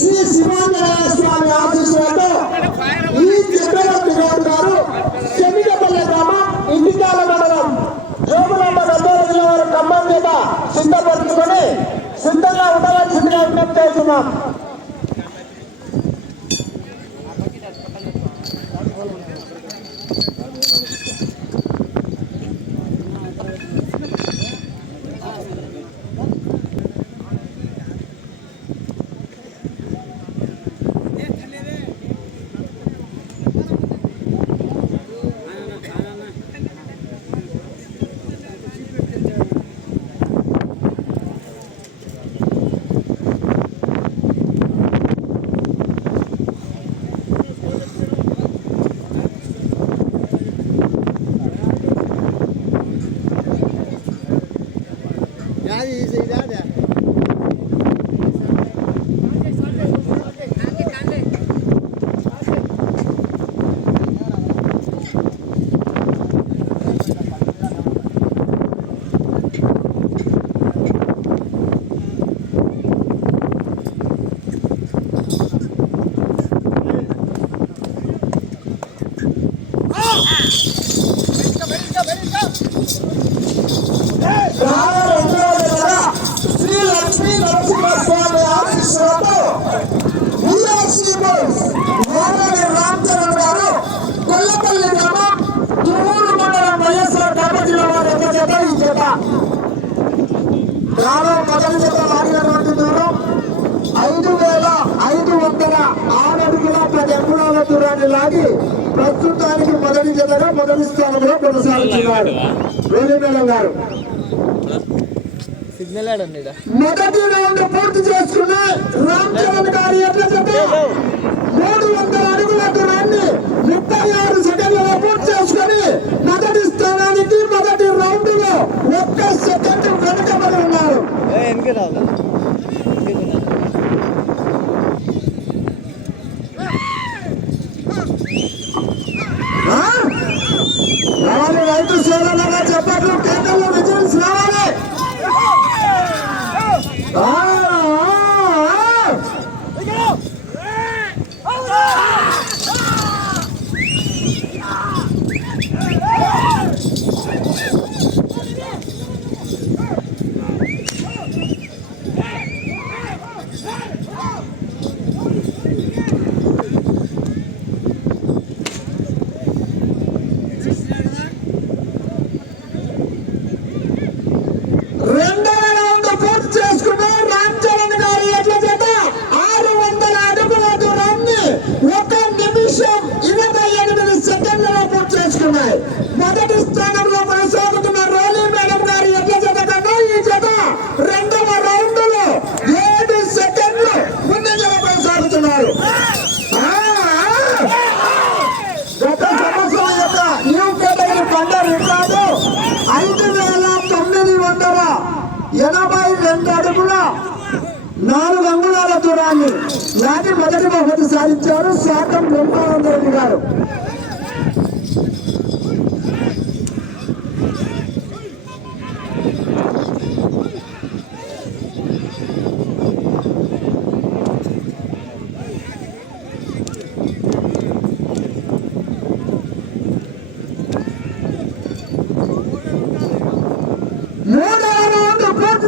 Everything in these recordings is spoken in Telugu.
శ్రీ శివాంజనేయ స్వామి ఆశీస్సులతో ఈ చక్రవర్తి గౌడ్ గారు చెమికపల్లె గ్రామం ఇంటికాల మండలం జోగులాంబ గద్వాల జిల్లా వారి ఖమ్మం మీద సిద్ధపరుచుకొని సిద్ధంగా ఉండవలసిందిగా విజ్ఞప్తి చేస్తున్నాం. శ్రీ లక్ష్మీ నరసింహస్వామి ఆశీస్సులతో రామచరణ్ గారు కొల్లపల్లి గ్రామం తుమ్మూరు మండలం వైఎస్ఆర్ కడప జిల్లా వారి యొక్క జత ఈ జత గ్రామం మొదటి జత లాగినటువంటి దూరం 5,500 ఆరడుగుల 10 అంగుళాల దూరాన్ని లాగి ప్రస్తుతానికి మొదటి జతగా మొదటి స్థానంలో కొనసాగుతున్నారు వేణుగోపాల్ గారు. మొదటి రౌండ్ పూర్తి చేసుకున్న రామచరణ్ గారి యొక్క జత 300 అడుగుల దూరాన్ని 36 సెకండ్లలో పూర్తి చేసుకుని మొదటి స్థానానికి మొదటి రౌండ్ లో 1 సెకండ్ వెనుకబడి ఉన్నారు. రావాలి రైతు సోదరులుగా చెప్పట్లు కేంద్రంలో విజిలెన్స్ రావాలి. మొదటి స్థానంలో కొనసాగుతున్న రోలీ మేడం గారి ఎడ్ల జత కన్నా ఈ జత రెండవ రౌండ్ లో 7 సెకండ్లు ముందంజలో కొనసాగుతున్నారు. గత సంవత్సరం యొక్క న్యూ కేటగిరీ పంట రికార్డు 5,982 అడుగుల 4 అంగుళాల దూరాన్ని లాగి మొదటి బహుమతి సాధించారు శాతం బ్రహ్మానంద రెడ్డి గారు.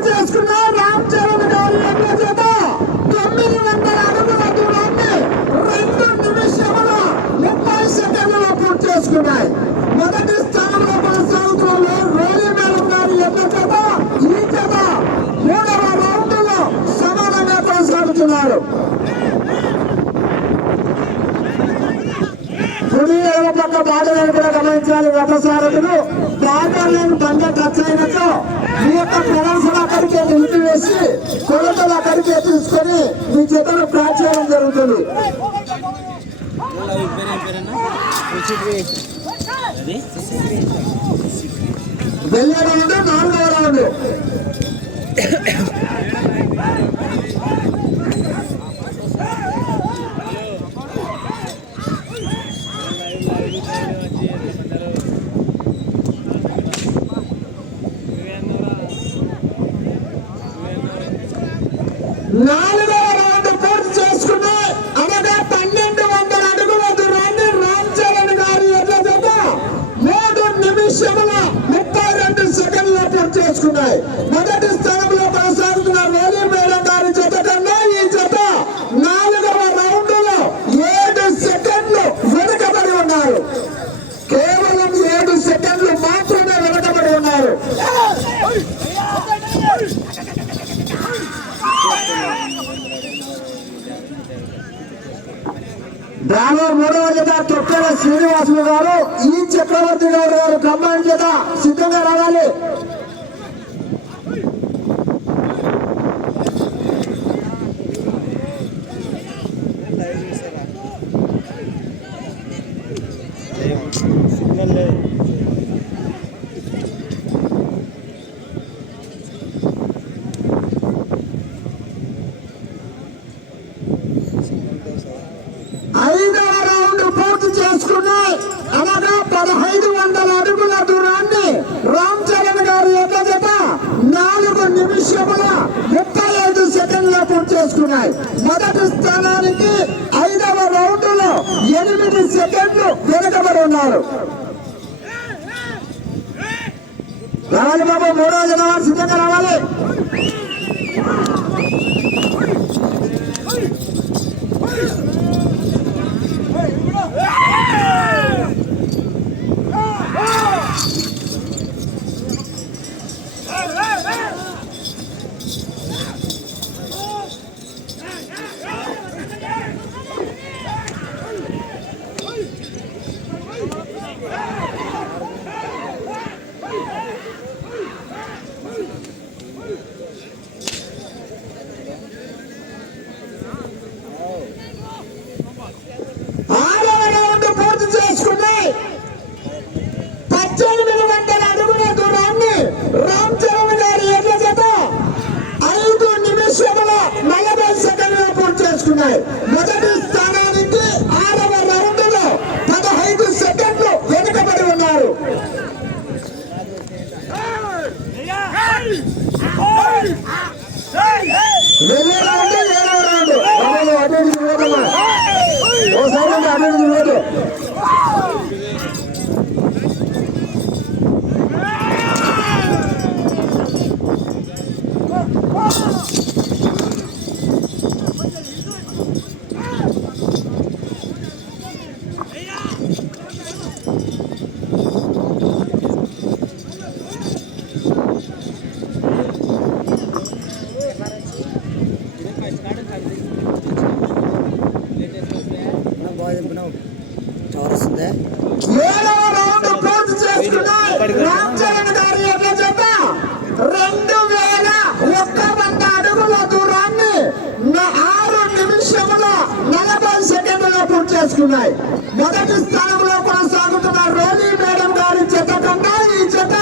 చేసుకున్న రామచరణ్ గారి యొక్క జత 900 అడుగుల దూరాన్ని 2 నిమిషముల 30 సెకండ్లలో పూర్తి చేసుకున్నాయి. మొదటి స్థానంలో కొనసాగుతున్న రోలీ మేడం గారి యొక్క జత ఈ జత 3వ రౌండ్ లో సమానంగా కొనసాగుతున్నారు. కుడి ఎడమ పక్క బాధలను కూడా గమనించాలి. రథసారథులు బాటర్లను బండ టచ్ అయినట్టు మీ యొక్క ప్రదర్శన అక్కడికే నిలిపివేసి కొలతలు అక్కడికే తీసుకొని మీ జతను ప్లాన్ చేయడం జరుగుతుంది. వెళ్ళే రౌండ్ 4వ రౌండ్. నాలుగవ రౌండ్ పూర్తి చేసుకున్నారు. చేసుకున్నాయి. మొదటి స్థానంలో కొనసాగుతున్న రోలీ మేడం గారి జత కన్నా ఈ జత 4వ రౌండ్ లో 7 సెకండ్లు వెనుకబడి ఉన్నారు. కేవలం 7 సెకండ్లు మాత్రమే వెనుకబడి ఉన్నారు. దాని 3వ జత తొక్కెల శ్రీనివాసులు గారు, ఈ చక్రవర్తి గౌడ్ గారు కంబైన్ జత సిద్ధంగా రావాలి. అనగా 1500 అడుగుల దూరాన్ని రామ్ చరణ్ గారి యొక్క జత 4 నిమిషముల 35 సెకండ్ల పూర్తి చేసుకున్నాయి. మొదటి స్థానానికి 5వ రౌండ్ లో 8 సెకండ్లు వెనుకబడి ఉన్నారు. రావాలి బాబు, 3వ జత వారు సిద్ధంగా రావాలి. మొదటి స్థానానికి 6వ రౌండ్ లో 15 సెకండ్లు వెనుకబడి ఉన్నారు. వెళ్ళే రౌండ్ 7వ రౌండ్ అటు అటు రామ్ చరణ్ గారి యొక్క జత 2100 అడుగుల దూరాన్ని 6 నిమిషముల 40 సెకండ్లలో పూర్తి చేసుకున్నాయి. మొదటి స్థానంలో కొనసాగుతున్న రోలీ మేడం గారి జత కన్నా ఈ జత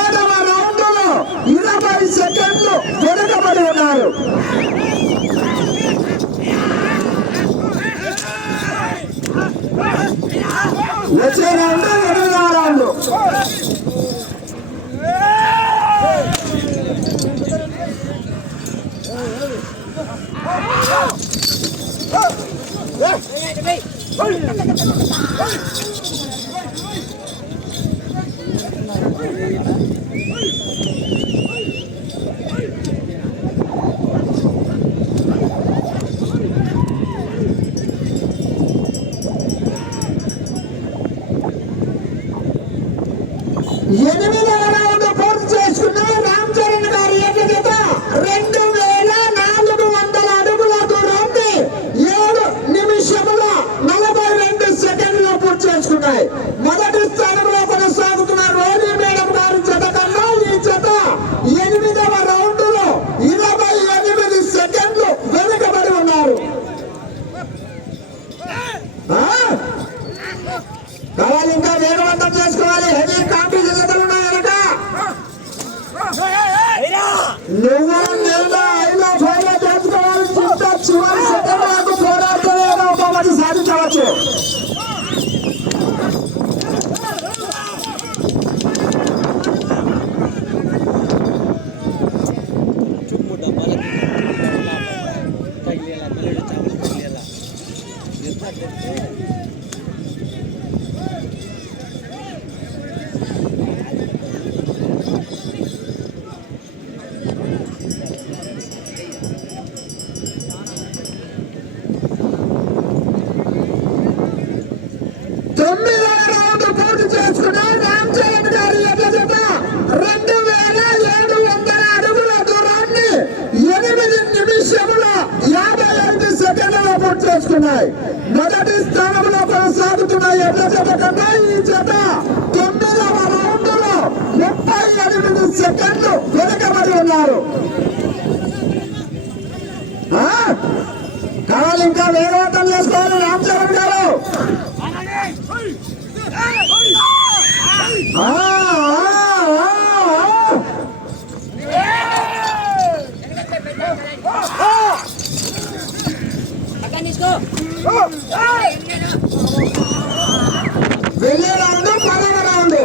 7వ రౌండ్ లో 20 సెకండ్లు వెనుకబడి ఉన్నారు. వచ్చే రౌండ్ 8వ రౌండ్. ఎనిమిదవ రౌండ్ పూర్తి చేసుకున్న రామ్ చరణ్ గారి యొక్క జత 2400 అడుగుల దూరాన్ని 7 నిమిషముల 42 సెకండ్లు పూర్తి చేసుకున్నాయి. చేసుకున్నాయి. మొదటి స్థానంలో కొనసాగుతున్న ఎడ్ల జత కన్నా ఈ జత 9వ రౌండ్ లో 38 సెకండ్లు వెనకబడి ఉన్నారు. కావాలి ఇంకా వేగవంతం చేసుకోవాలి రామ్ చరణ్ గారు. వెళ్ళే రౌండ్ 10వ రౌండ్.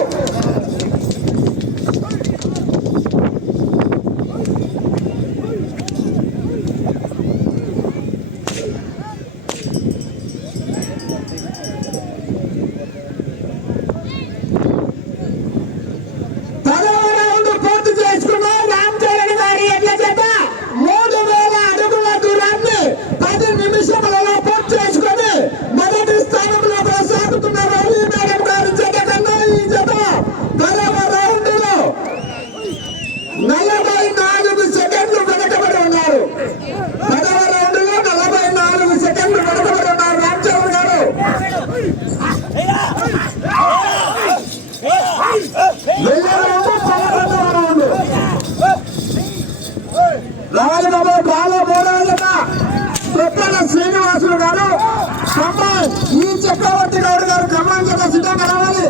శ్రీనివాసులు గారు ఈ చక్రవర్తి గౌడ్ గారు క్రమాంకంగా సిద్ధంగా రావాలి.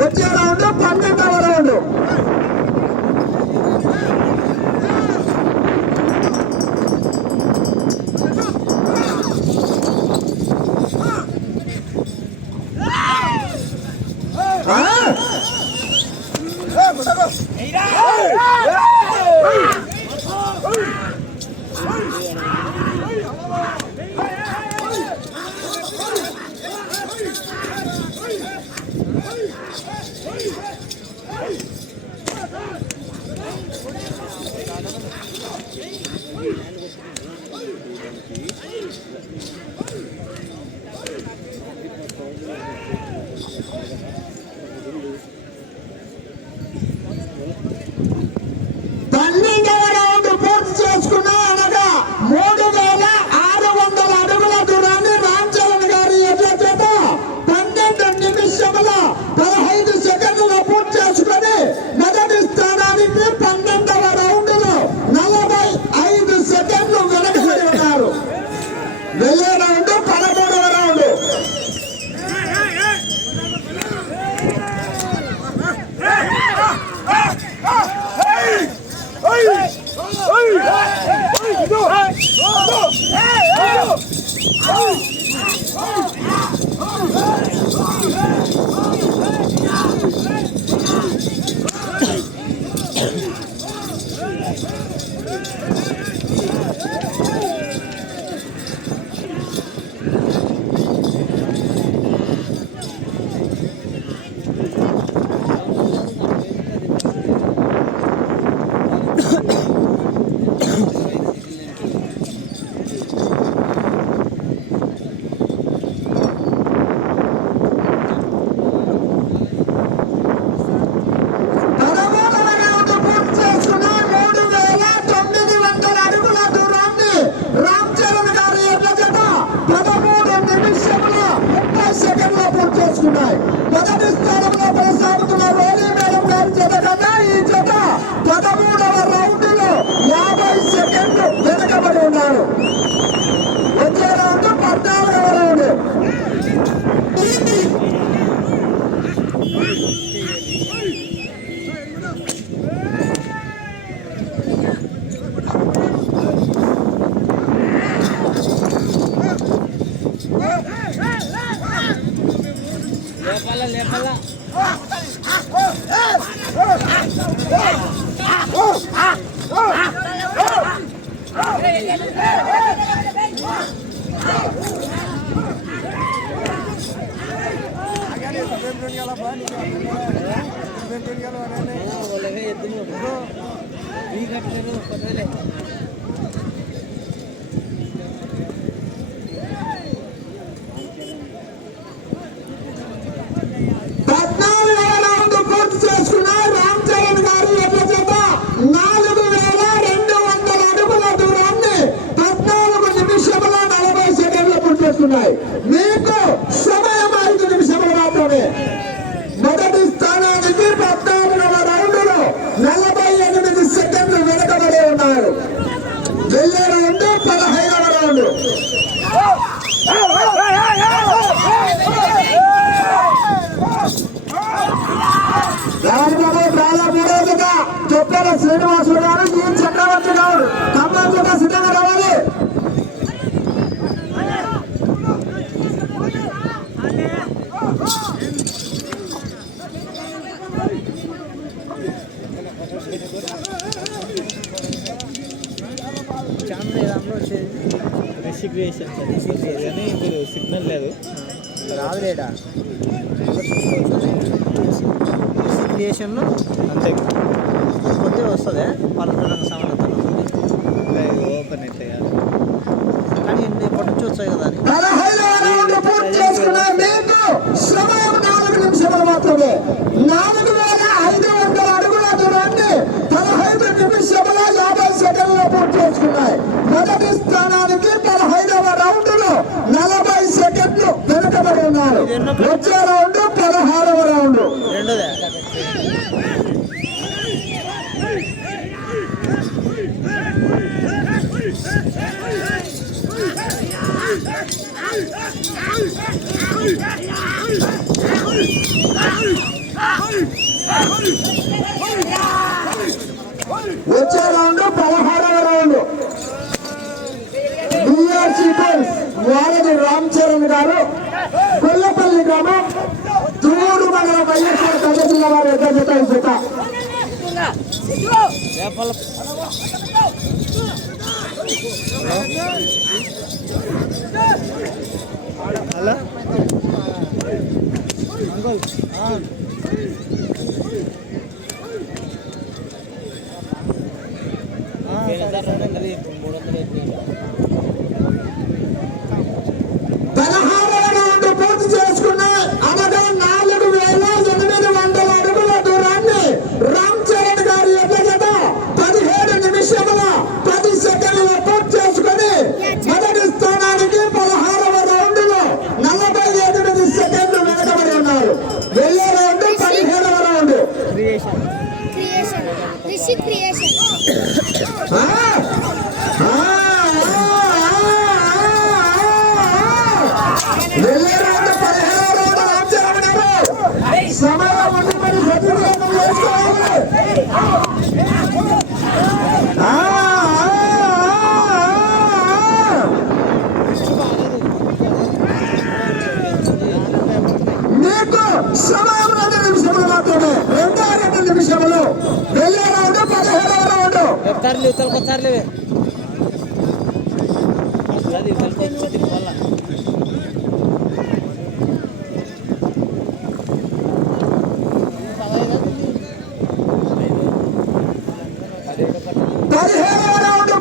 వచ్చే రౌండ్ 12వ రౌండ్. మొదటి స్థానంలో కొనసాగుతున్న రోలీ మేడం గారి జత కన్నా ఈ జత 13వ రౌండ్ లో 50 సెకండ్లు వెనకబడి ఉన్నారు. వచ్చే రౌండ్ 14వ రౌండ్. మీకు సమయం 5 నిమిషములు మాత్రమే. మొదటి స్థానానికి 14వ రౌండ్లో 48 సెకండ్లు వెనకబడి ఉన్నారు. వెళ్ళే రౌండ్ 15వ రౌండ్. మూడవదిగా చెప్పాల శ్రీనివాసులు గారు, ఈ చక్రవర్తి గారు కంపల్సరిగా సిద్ధంగా రావాలి. సిగ్నల్ లేదు, రాదులేడా క్రియేషన్లో అంతే కొద్దిగా వస్తుంది. పలకడంగా సమర్థత ఓపెన్ అయితే కానీ ఎప్పటి నుంచి వచ్చాయి కదా అని. 15వ రౌండ్ పూర్తి చేసుకున్న మీకు సమయం 4 నిమిషాలు మాత్రమే. 4500 అడుగుల దూరాన్ని 15 నిమిషముల 50 సెకండ్లలో పూర్తి చేసుకున్నాయి. మొదటి స్థానానికి 15వ రౌండ్ లో 40 సెకండ్లు వెనుకబడి ఉన్నారు. వచ్చే రౌండ్ 16వ రౌండ్. రెండోదే వచ్చే రౌండ్ 16వ రౌండ్. వారధి రామ్ చరణ్ గారు, గొల్లపల్లి గ్రామం, దూడు మండలం, వైఎస్ఆర్ కడప జిల్లా వారి జత. అలా పూర్తి చేసుకున్న అనగా 4800 అడుగుల దూరాన్ని రామ్ చరణ్ గారి ఎదుట 17 నిమిషముల 10 సెకండ్లు పూర్తి చేసుకుని మొదటి స్థానానికి 16వ రౌండ్ లో 48 సెకండ్లు వెనకబడి ఉన్నారు. వెళ్ళే రౌండ్ 17వ రౌండ్. వెళ్ళే రౌండ్ 15వ రౌండ్. రామ్ చరణ్ గారు సమయం ఉండి సద్వినియోగం చేసుకోవాలి. మీకు సమయం 2 నిమిషములు మాత్రమే. 2 నిమిషములు. వెళ్ళే రౌండ్ 17వ రౌండ్.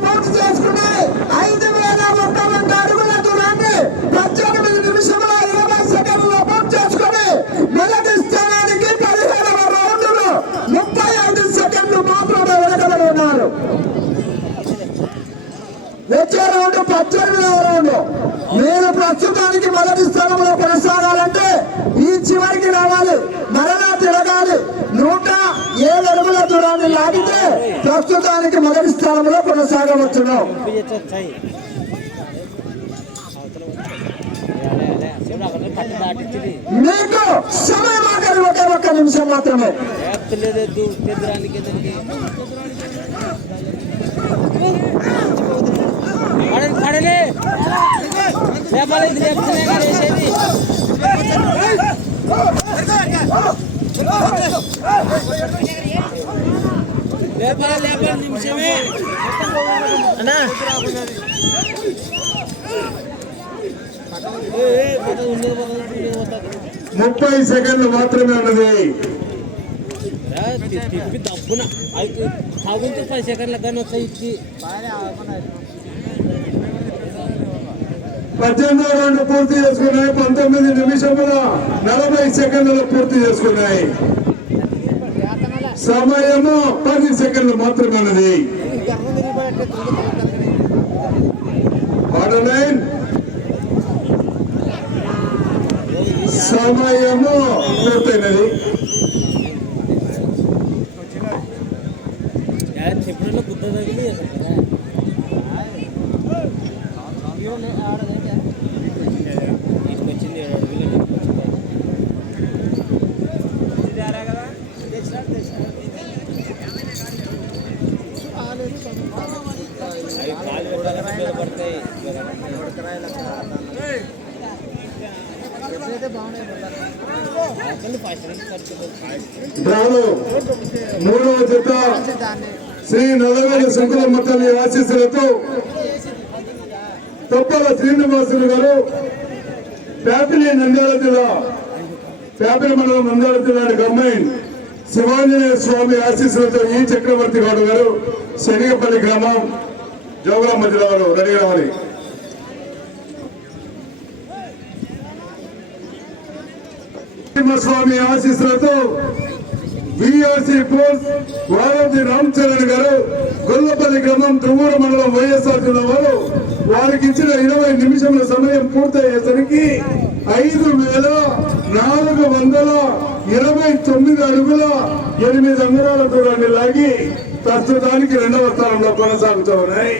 పూర్తి చేసుకుని 5001 అడుగుల దూరాన్ని 18 నిమిషముల 20 సెకండ్లలో పూర్తి చేసుకుని మొదటి స్థానానికి 17వ రౌండ్ లో 35 సెకండ్లు మాత్రమే వెనకబడి ఉన్నారు. వచ్చే రౌండ్ 18వ రౌండ్. మీరు ప్రస్తుతానికి మొదటి స్థానంలో కొనసాగాలంటే ఈ చివరికి రావాలి, మరలా తిరగాలి. 107 అడుగుల దూరాన్ని లాగితే ప్రస్తుతానికి మొదటి స్థానంలో కొనసాగవచ్చును. మీకు సమయం ఆఖరి 1 నిమిషం మాత్రమే. పడలే అన్నా 30 సెకండ్లు మాత్రమే ఉన్నది. దబ్బున తాగుంటే 10 సెకండ్లకు కానీ వస్తాయి ఇచ్చి 18వ రౌండ్ పూర్తి చేసుకున్నాయి. 19 నిమిషముల 40 సెకండ్లు పూర్తి చేసుకున్నాయి. సమయము 10 సెకండ్లు మాత్రమే ఉన్నది. ఆర్డర్ లైన్ సమయము పూర్తయినది. చెప్పినట్లు గుద్ద తగిలి ఇంటికొచ్చింది 7 అడుగులు అవి కాలు పెట్టాలని మీద పడతాయి. డ్రాలో మూడవ జత శ్రీ నల్లవేలి శంకులమ్మ తల్లి ఆశీస్సులతో తప్పల శ్రీనివాసులు గారు ప్యాపిలి నంద్యాల జిల్లా ప్యాపిలి మండలం నంద్యాల జిల్లా గమ్మైన్ శివాంజనేయ స్వామి ఆశీస్సులతో ఈ చక్రవర్తి గౌడ్ గారు శనిగపల్లి గ్రామం జోగులాంబ జిల్లా వారు రెడీ రావాలి. స్వామి ఆశీస్సులతో విఆర్సి పోస్ట్ వారధి రామ్ చరణ్ గారు గొల్లపల్లి గ్రామం తుమ్మూరు మండలం వైఎస్ఆర్ జిల్లా వారు వారికి ఇచ్చిన 20 నిమిషముల సమయం పూర్తయ్యేసరికి 5,429 అడుగుల 8 అంగుళాల దూరాన్ని లాగి ప్రస్తుతానికి 2వ స్థానంలో కొనసాగుతూ ఉన్నాయి.